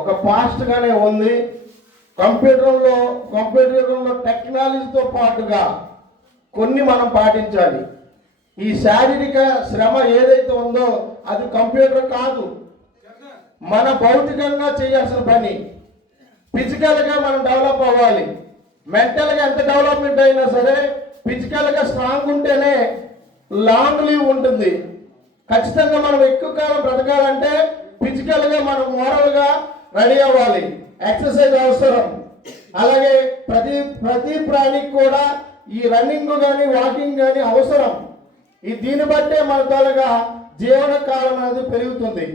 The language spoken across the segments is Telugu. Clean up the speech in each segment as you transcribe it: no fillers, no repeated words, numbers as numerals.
ఒక ఫాస్ట్గానే ఉంది. కంప్యూటర్లో టెక్నాలజీతో పాటుగా కొన్ని మనం పాటించాలి. ఈ శారీరక శ్రమ ఏదైతే ఉందో అది కంప్యూటర్ కాదు, మన భౌతికంగా చేయాల్సిన పని. ఫిజికల్గా మనం డెవలప్ అవ్వాలి. మెంటల్గా ఎంత డెవలప్మెంట్ అయినా సరే ఫిజికల్గా స్ట్రాంగ్ ఉంటేనే లాంగ్ లీవ్ ఉంటుంది. ఖచ్చితంగా మనం ఎక్కువ కాలం బ్రతకాలంటే ఫిజికల్గా మనం మోరల్గా రెడీ అవ్వాలి. ఎక్సర్సైజ్ అవసరం. అలాగే ప్రతి ప్రాణికి కూడా ఈ రన్నింగ్ కానీ వాకింగ్ కానీ అవసరం. దీన్ని బట్టే మన తాలూగా జీవన కాలం అనేది పెరుగుతుంది.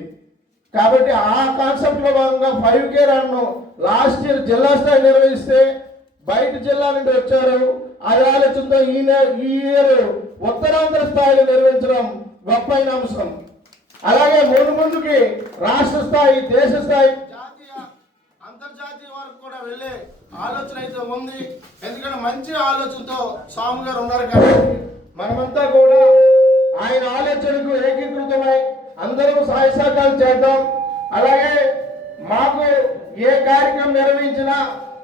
కాబట్టి ఆ కాన్సెప్ట్లో భాగంగా 5K రన్ లాస్ట్ ఇయర్ జిల్లా స్థాయి నిర్వహిస్తే బయట జిల్లా నుండి వచ్చారు. అది ఆలోచనతో ఈ ఇయర్ ఉత్తరాంధ్ర స్థాయిలో నిర్వహించడం గొప్పైన అంశం. అలాగే ముందుకి రాష్ట్ర స్థాయి, దేశ స్థాయి, జాతీయ, అంతర్జాతీయ వరకు కూడా వెళ్ళే ఆలోచన అయితే ఉంది. ఎందుకంటే మంచి ఆలోచనతో స్వామి గారు ఉన్నారు కాబట్టి మనమంతా కూడా ఆయన ఆలోచనకు ఏకీకృతమై అందరూ సహాయ సహకారం చేద్దాం. అలాగే మాకు ఏ కార్యక్రమం నిర్వహించినా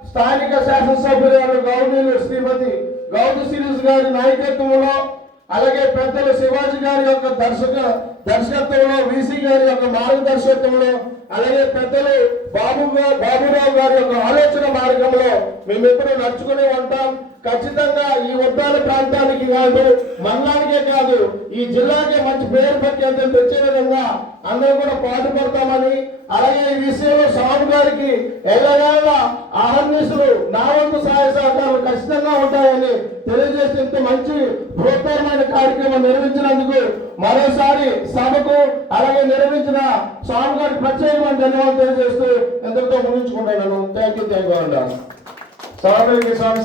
స్థానిక శాసనసభ్యురాలు గౌరవనీయులు శ్రీమతి గౌతు శిరీష్ గారి నాయకత్వంలో, అలాగే పెద్దలు శివాజీ గారి యొక్క దర్శకత్వంలో, వీసీ గారి యొక్క మార్గదర్శకత్వంలో, అలాగే పెద్దలు బాబురావు గారి యొక్క ఆలోచన మార్గంలో మేమెప్పుడు నడుచుకుని ఉంటాం. ఖచ్చితంగా ఈ ఉద్దాన ప్రాంతానికి కాదు, మండలానికే కాదు, ఈ జిల్లాకే మంచి పేరు ప్రఖ్యాతులు తెచ్చే విధంగా అందరూ కూడా పాటుపడతామని, అలాగే ఈ విషయంలో స్వామి గారికి ఎల్లవేళ ఆహర్నిశలు నా వంతు సహాయ సహకారాలు ఖచ్చితంగా ఉంటాయని తెలియజేసి ఇంత మంచి బృహత్తరమైన కార్యక్రమం నిర్వహించినందుకు మరోసారి సభకు అలాగే నిర్వహించిన స్వామి గారికి ప్రత్యేకమైన ధన్యవాదాలు తెలియజేస్తూ ఎంతటితో ముగించుకుంటున్నాను. Thank you. స్వామి